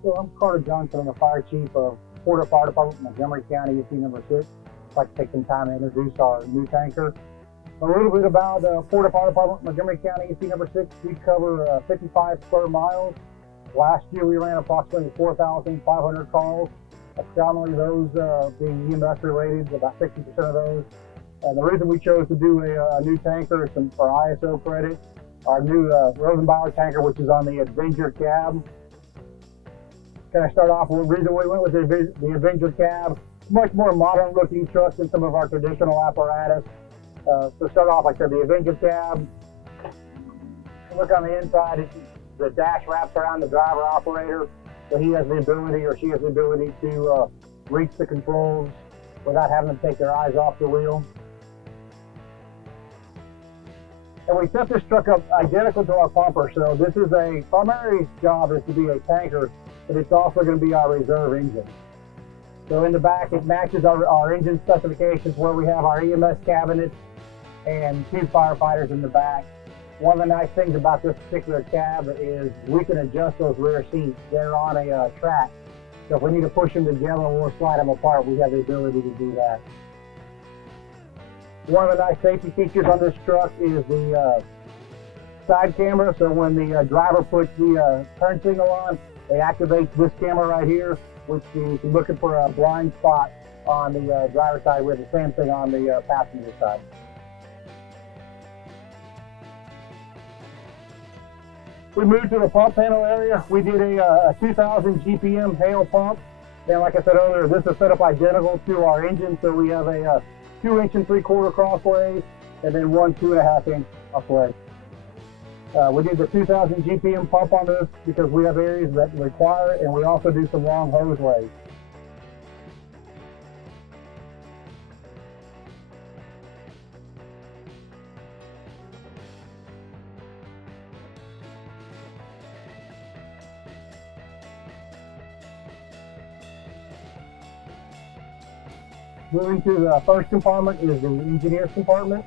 So I'm Carter Johnson. I'm the fire chief of Porter Fire Department, Montgomery County, EC number 6. I'd like to take some time to introduce our new tanker. A little bit about Porter Fire Department, Montgomery County, EC number 6. We cover 55 square miles. Last year we ran approximately 4,500 calls. Predominantly those being EMS related, about 60% of those. The reason we chose to do a new tanker is for ISO credit. Our new Rosenbauer tanker, which is on the Avenger cab. Can I start off with the reason we went with the Avenger cab? Much more modern looking truck than some of our traditional apparatus. To start off, like I said, the Avenger cab. Look on the inside, the dash wraps around the driver operator, so he has the ability or she has the ability to reach the controls without having to take their eyes off the wheel. And we set this truck up identical to our pumper, so this is a primary job is to be a tanker, but it's also going to be our reserve engine. So in the back, it matches our engine specifications where we have our EMS cabinets and 2 firefighters in the back. One of the nice things about this particular cab is we can adjust those rear seats. They're on a track, so if we need to push them together or slide them apart, we have the ability to do that. One of the nice safety features on this truck is the side camera. So when the driver puts the turn signal on, it activates this camera right here, which is looking for a blind spot on the driver's side. We have the same thing on the passenger side. We moved to the pump panel area. We did a 2000 Gpm Halo Pump. And like I said earlier, this is set up identical to our engine. So we have a 2 inch and 3/4 cross blade, and then 1 2.5 inch cross blade. We did the 2000 Gpm pump on this because we have areas that require it, and we also do some long hose lays. Moving to the first compartment is the engineer's compartment.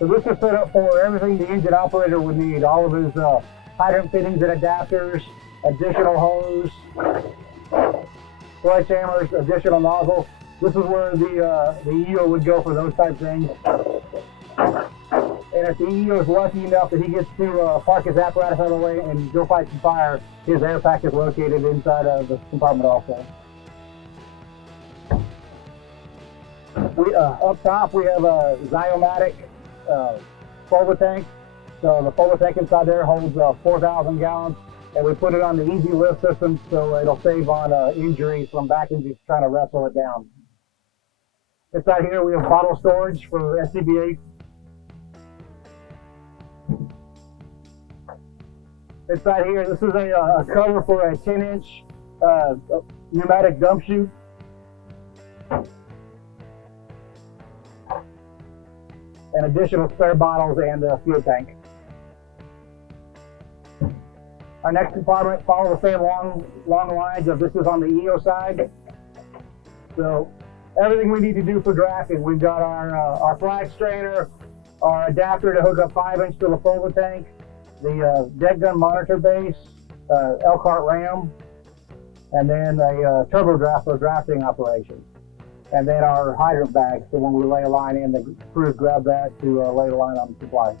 So this is set up for everything the engine operator would need. All of his hydrant fittings and adapters, additional hose, sledgehammers, additional nozzles. This is where the EO would go for those type things. And if the EO is lucky enough that he gets to park his apparatus out of the way and go fight some fire, his air pack is located inside of the compartment also. Up top we have a Zymatic Fulva tank. So the Fulva tank inside there holds 4,000 gallons, and we put it on the easy lift system so it'll save on injuries from back injuries trying to wrestle it down. Inside here we have bottle storage for SCBA. Inside here, this is a cover for a 10-inch pneumatic dump chute. And additional spare bottles and a fuel tank. Our next compartment follows the same long lines of this is on the EO side. So everything we need to do for drafting, we've got our flag strainer, our adapter to hook up 5-inch to the Fulva tank, the deck gun monitor base, Elkhart ram, and then a turbo draft for drafting operations. And then our hydrant bag, so when we lay a line in, the crews grab that to lay the line on the supply.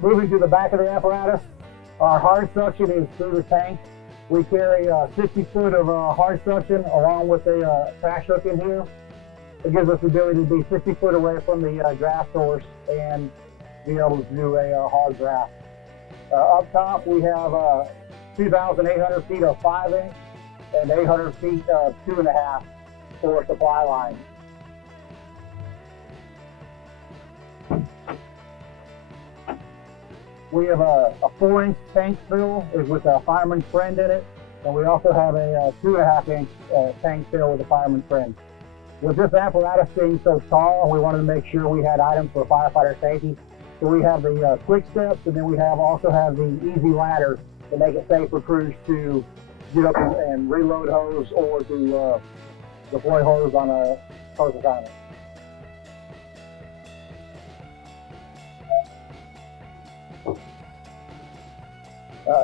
Moving to the back of the apparatus, our hard suction is through the tank. We carry 60 foot of hard suction along with a trash hook in here. It gives us the ability to be 50 foot away from the draft source and be able to do a hard draft. Up top we have 2,800 feet of 5-inch and 800 feet of 2.5. for supply lines. We have a 4-inch tank fill with a fireman's friend in it, and we also have a 2.5-inch tank fill with a fireman's friend. With this apparatus being so tall, we wanted to make sure we had items for firefighter safety. So we have the quick steps, and then we also have the easy ladder to make it safe for crews to get up and reload hose or to deploy hose on a hose assignment.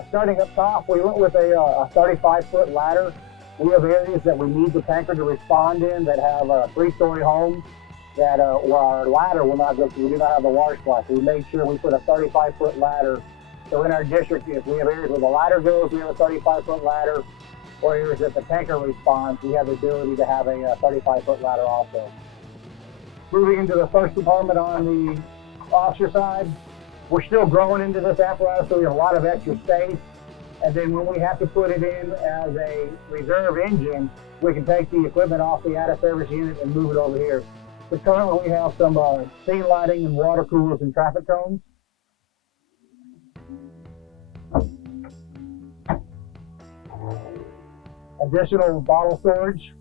Starting up top, we went with a 35-foot ladder. We have areas that we need the tanker to respond in that have a 3-story homes that where our ladder will not go through. We do not have the water supply. So we made sure we put a 35-foot ladder. So in our district, if we have areas where the ladder goes, we have a 35-foot ladder. Or areas that the tanker responds, we have the ability to have a 35-foot ladder also. Moving into the first compartment on the officer side, we're still growing into this apparatus, so we have a lot of extra space. And then when we have to put it in as a reserve engine, we can take the equipment off the out of service unit and move it over here. So currently we have some scene lighting and water coolers and traffic cones. Additional bottle storage.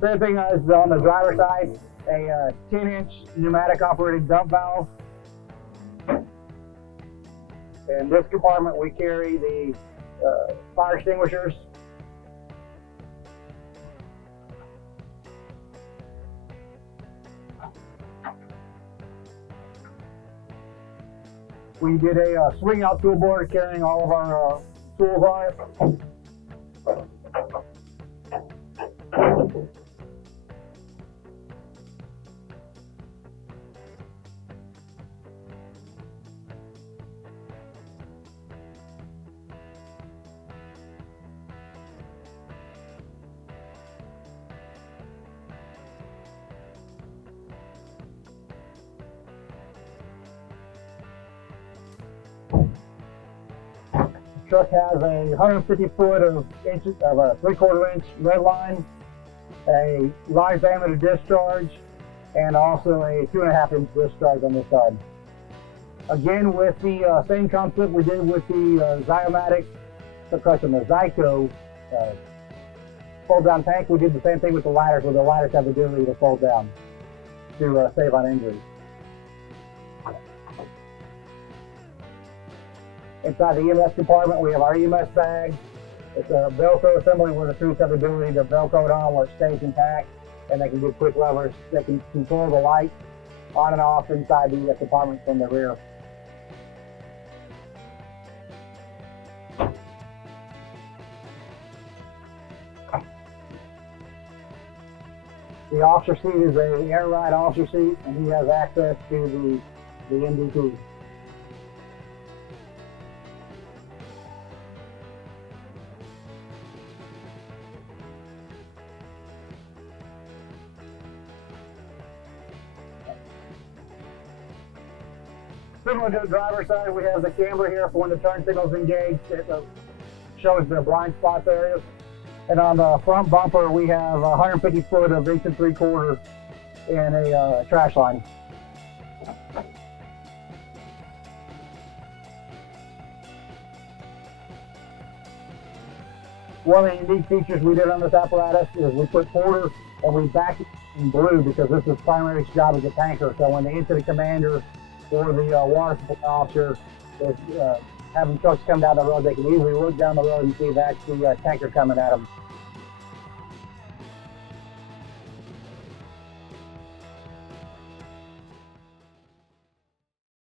Same thing as on the driver's side, a 10-inch pneumatic operated dump valve. In this compartment we carry the fire extinguishers. We did a swing out tool board carrying all of our tools on it. Truck has a 150 foot of a 3/4 inch red line, a large diameter discharge, and also a 2.5 inch discharge on this side. Again, with the same concept we did with the Zymatic, the Zyco fold down tank, we did the same thing with the ladders, where the ladders have the ability to fold down to save on injuries. Inside the EMS compartment, we have our EMS bag. It's a Velcro assembly where the crews have the ability to Velcro it on where it stays intact, and they can do quick levers. They can control the light on and off inside the compartment from the rear. The officer seat is an air ride officer seat, and he has access to the MDP. Similar to the driver's side, we have the camera here for when the turn signal is engaged. It shows the blind spots areas. And on the front bumper, we have 150 foot of 1 3/4 and a trash line. One of the unique features we did on this apparatus is we put quarter and we back it in blue because this is primary job as a tanker. So when the incident commander or the water supply officer is having trucks come down the road, they can easily look down the road and see that's the tanker coming at them.